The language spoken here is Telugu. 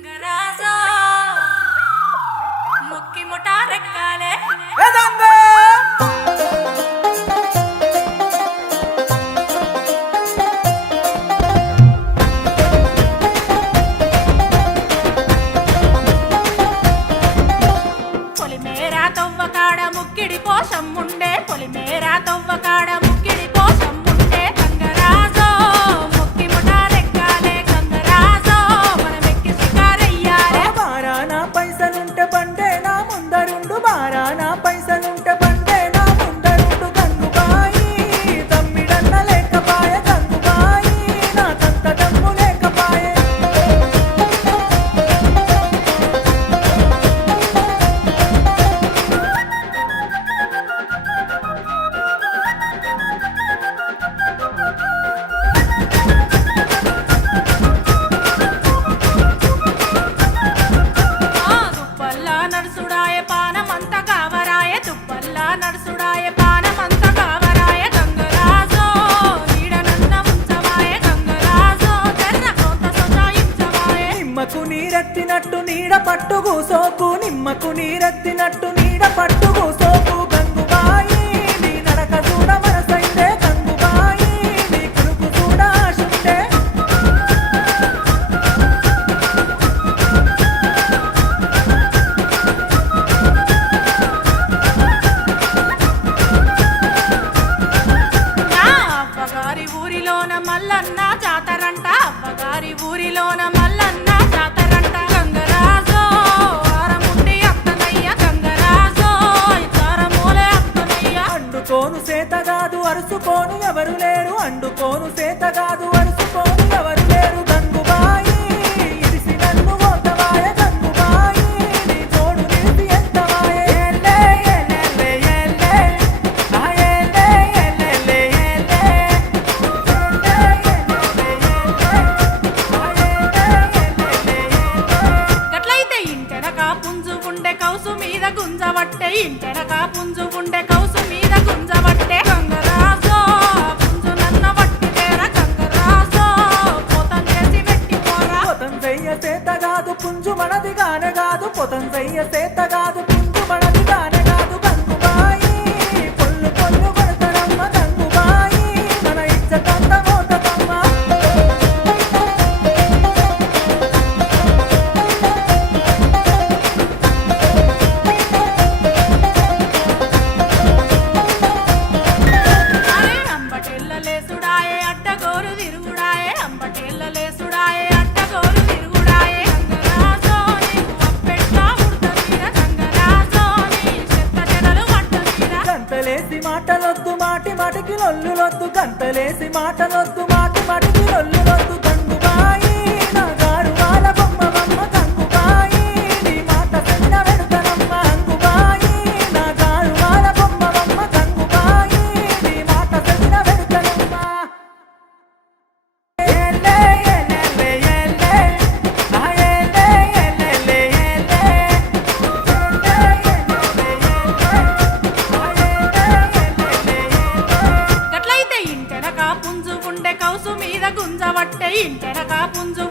గంగరాజా ముక్కి ముటారెక్కాలే పొలిమేరా తవ్వకాడ ముక్కిడి పోషం ఉండే పొలిమేరా తవ్వకాడ ముక్కిడి పోషం ఉండే గంగరాజో ముక్కి ముటారెక్కాలే గంగరాజో మనమెక్కి షికారయ్యాలే బారానా పైసలుంటే బండే నా ముందరుండు బారానా పైసలుంటే బండే నా ముందరుండు గంగుబాయి తమ్మిడన్న లేకపాయ గంగుబాయి నా సంత దమ్ము లేకపాయే దుప్పల్లా నడుసుడాయ పానమంత కావరాయ దుప్పల్లా నడుసుడాయ పానమంత కావరాయ గంగరాజో నీడనన్న ఉంచవాయ గంగరాజో తెర్ర కోత సొచాయించవాయ నిమ్మకు నీరెత్తినట్టు నీడ పట్టు కూసోకు నిమ్మకు నీరెత్తినట్టు నీడ పట్టు కూసోకు గంగుబాయి నీ నడక చూడ మనసైందే గంగుబాయి నీ కురుకు చూడ ఆశుండే నా అవ్వగారి ఊరిలోన మల్లన్న జాతరంట అవ్వగారి ఊరిలోన మల్లన్న జాతరంట గంగరాజో ఆరముండి అత్తనయ్య గంగరాజో ఇతారమూలే అత్తనయ్య అండుకోను సేతగాదు అరుసుకోను ఎవరు లేరు అండుకోను సేతగాదు అరుసుకోను ఎవరు లేరు గంగుబాయి ఇడిసి నన్ను మోతవాయ గంగుబాయి నీ తోడు నిలిపి ఎంతవాయే ఏలే ఏలే ఏలే ఆ ఏలే ఏలే ఏలే ఏలే ఏలే గట్లయితే ఇంటెనక పుంజు ఉండే కౌసు మీద గుంజవట్టే ఇంటెనక పుంజు ఉండే కౌసు మీద గుంజవట్టే గంగరాజో పుంజు నన్న వట్టి తేర గంగరాజో పోతం చేసి వెట్టి పోరా పొతం చెయ్య సేతగాదు పుంజు మనది గానే కాదు పొతం చెయ్య సేతగాదు పుంజు మనది గానే కాదు గంగుబాయి పొల్లు పొల్లు కొడతరమ్మ గంగుబాయి మన ఇచ్చతంత మోతకమ్మ అరే అంబటెల్లలేసుడాయే అడ్డగోరు తిరుగుడాయే అంబటెల్లలేసుడాయే అడ్డగోరు తిరుగుడాయే గంగరాజో నీకు అప్పెట్లా ఉడతమీర గంగరాజో నీ చెత్త చెడలు వట్టమీర గంతలేసి మాటలొద్దు మాటి మాటికి లొల్లులొద్దు గంతలేసి మాటలొద్దు మాటి మాటికి లొల్లులొద్దు గంగుబాయి నా గారు వాళ్ళ బొమ్మవమ్మ గంగుబాయి నీ మాట సెన్న వెడుతనమ్మ గంగుబాయి నా గారు వాళ్ళ బొమ్మవమ్మ గంగుబాయి నీ మాట సెన్న వెడుతనమ్మ ఏలే ఏలే ఏలే ఆ ఏలే ఏలే ఏలే గట్లయితే ఇంటెనక పుంజు ఉండే కౌసు మీద గుంజవట్టే ఇంటెనక పుంజు